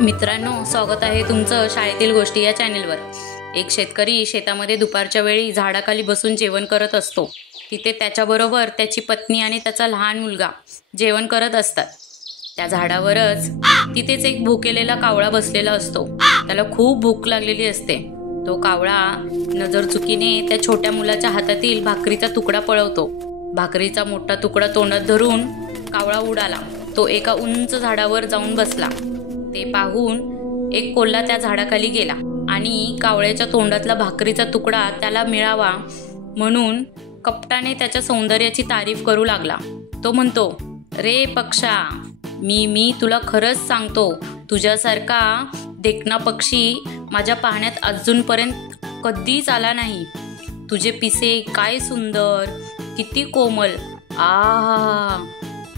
मित्रांनो, स्वागत आहे तुमचं शाळेतील गोष्टी या चॅनेलवर। एक शेतकरी शेतामध्ये दुपारच्या वेळी झाडाखाली बसून जेवण करत असतो। तिथे त्याच्याबरोबर त्याची पत्नी आणि त्याचा लहान मुलगा जेवण करत असतात। त्या झाडावरच तिथेच एक भुकेलेला कावळा बसलेला असतो। त्याला खूप भूक लागलेली असते। तो कावळा नजर चुकीने त्या छोट्या मुलाच्या हातातील भाकरीचा तुकडा पळवतो। भाकरीचा मोठा तुकडा तोंडात धरून कावळा उडाला। तो एका उंच झाडावर जाऊन बसला। ते पाहून एक कोल्हा त्या झाडाखाली गेला आणि कावळ्याच्या तोंडातला भाकरीचा तुकडा त्याला मिळावा म्हणून कपटाने त्याच्या सौंदर्याची तारीफ करू लागला। तो म्हणतो, रे पक्षा, मी तुला खरंच सांगतो, तुझ्यासारखा देखणा पक्षी माझ्या पाहण्यात अजूनपर्यंत कधीच आला नाही। तुझे पिसे काय सुंदर, किती कोमल, आहा,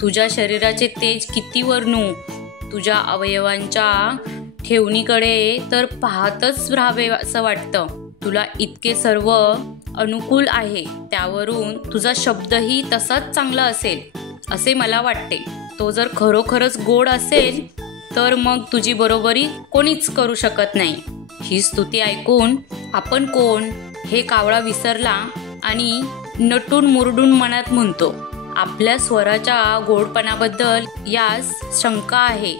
तुझ्या शरीराचे तेज किती वर्णू, तुझ्या अवयवांच्या ठेवणीकडे तर पाहतच राहावे असं वाटतं। तुला इतके सर्व अनुकूल आहे, त्यावरून तुझा शब्दही तसाच चांगला असेल असे मला वाटते। तो जर खरोखरच गोड असेल तर मग तुझी बरोबरी कोणीच करू शकत नाही। ही स्तुती ऐकून आपण कोण हे कावळा विसरला आणि नटून मुरडून मनात म्हणतो, आपल्या स्वराच्या गोडपणाबद्दल यास शंका आहे,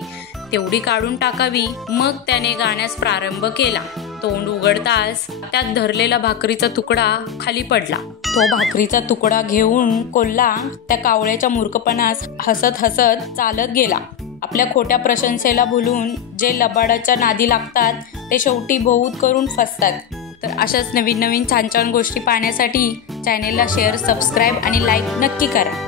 तेवढी काढून टाकावी। मग त्याने गाण्यास प्रारंभ केला। तोंड उघडताच त्यात धरलेला भाकरीचा तुकडा खाली पडला। तो भाकरीचा तुकडा घेऊन कोल्हा त्या कावळ्याच्या मूर्खपणास हसत हसत चालत गेला। आपल्या खोट्या प्रशंसेला भुलून जे लबाडाच्या नादी लागतात ते शेवटी बहुत करून फसतात। तर अशाच नवीन छान गोष्टी पाहण्यासाठी चॅनेलला शेअर, सबस्क्राईब आणि लाईक नक्की करा।